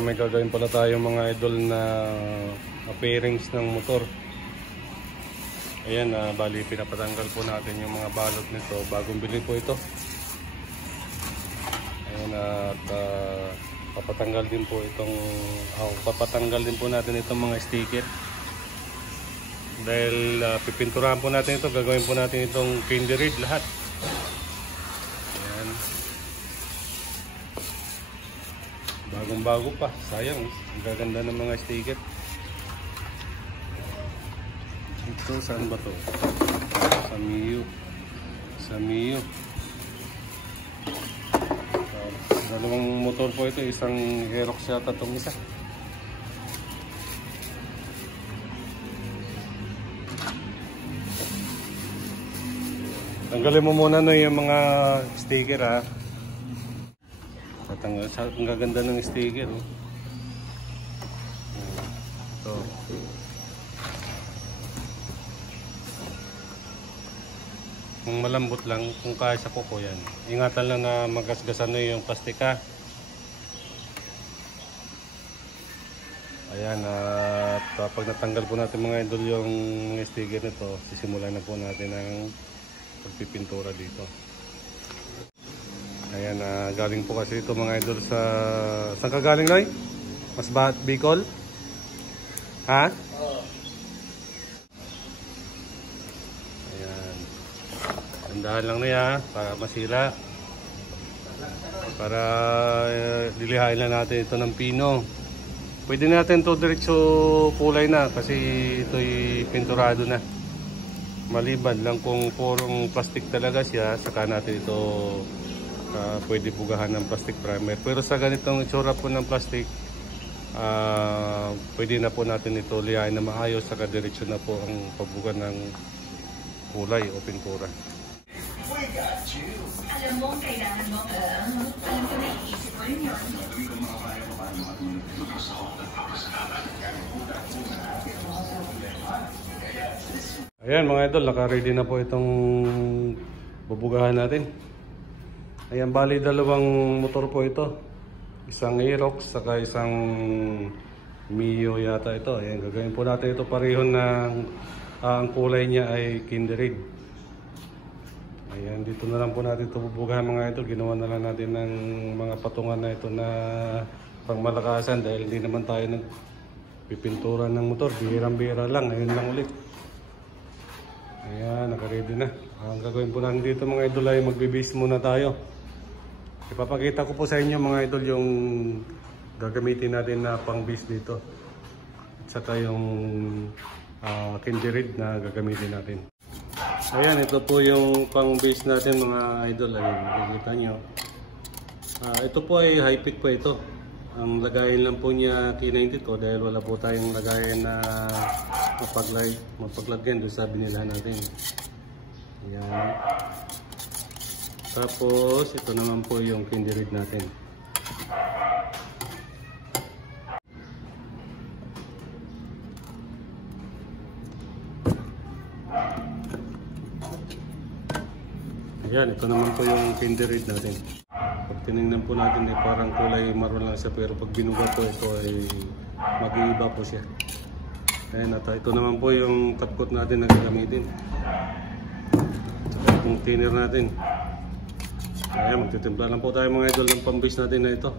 May gagawin pala tayong mga idol na fairings ng motor. Ayan, bali pinapatanggal po natin yung mga balot nito. Bagong bili po ito. Ayan, at papatanggal din po itong papatanggal din po natin itong mga sticker. Dahil pipinturahan po natin ito, gagawin po natin itong candy red lahat. Ayan. Bagong bago pa, sayang, ang gaganda ng mga sticker. Ito, saan ba to? Sa Mio. Dalawang motor po ito, isang Aerox yata itong isa. Tanggalin mo muna no yung mga sticker ha. Ang gaganda ng sticker oh. Ito. Kung malambot lang, kung kaya sa kuko yan. Ingatan lang na magasgasan na yung plastic ha. Ayan, at pag natanggal po natin mga idol yung sticker nito, sisimulan na po natin ang pagpipintura dito. Ayan, galing po kasi ito mga idol sa... Saan ka galing, Loy? Masbate, Bicol? Ha? Oo. Ayan. Tandahan lang na yan para masira. Para lilihain lang natin ito ng pino. Pwede natin ito diretso kulay na kasi ito'y pinturado na. Maliban lang kung purong plastic talaga siya, saka natin ito pwede bugahan ng plastic primer. Pero sa ganitong itsura po ng plastic, pwede na po natin ito lihain na maayos, saka diretso na po ang pagbuga ng kulay o pintura. Alam mo, kailangan mo. Alam ko na iisip ko rin yun. Ayan mga idol, naka-ready na po itong bubugahan natin. Ayan, bali dalawang motor po ito. Isang Aerox, saka isang Mio yata ito. Ayan, gagawin po natin ito pareho ng ang kulay niya ay candy red. Ayan, dito na lang po natin ito bubugahan mga idol. Ginawa na lang natin ng mga patungan na ito na pangmalakasan dahil hindi naman tayo nagpipintura ng motor. Bihirang-bihira lang, ngayon lang ulit. Ayan, naka-ready na. Ang gagawin po natin dito mga idol ay magbe-base muna tayo. Ipapakita ko po sa inyo mga idol yung gagamitin natin na pang-base dito. At saka yung candy red na gagamitin natin. Ayan, ito po yung pang-base natin mga idol. Ayan, makikita nyo. Ito po ay high-peak po ito. Ang lagayin lang po niya K90 ko dahil wala po tayong lagayan na mapaglagyan doon sa binilahan natin. Ayan. Tapos ito naman po yung candy red natin. Ayan, ito naman po yung candy red natin. Pag tinignan po natin ay parang kulay maroon lang siya, pero pag binuga po ito ay mag-iiba po siya. Ayan, at ito naman po yung top coat natin na gagamitin. Saka itong thinner natin. Ayan, magtitimpla lang po tayo mga idol ng pang-base natin na ito.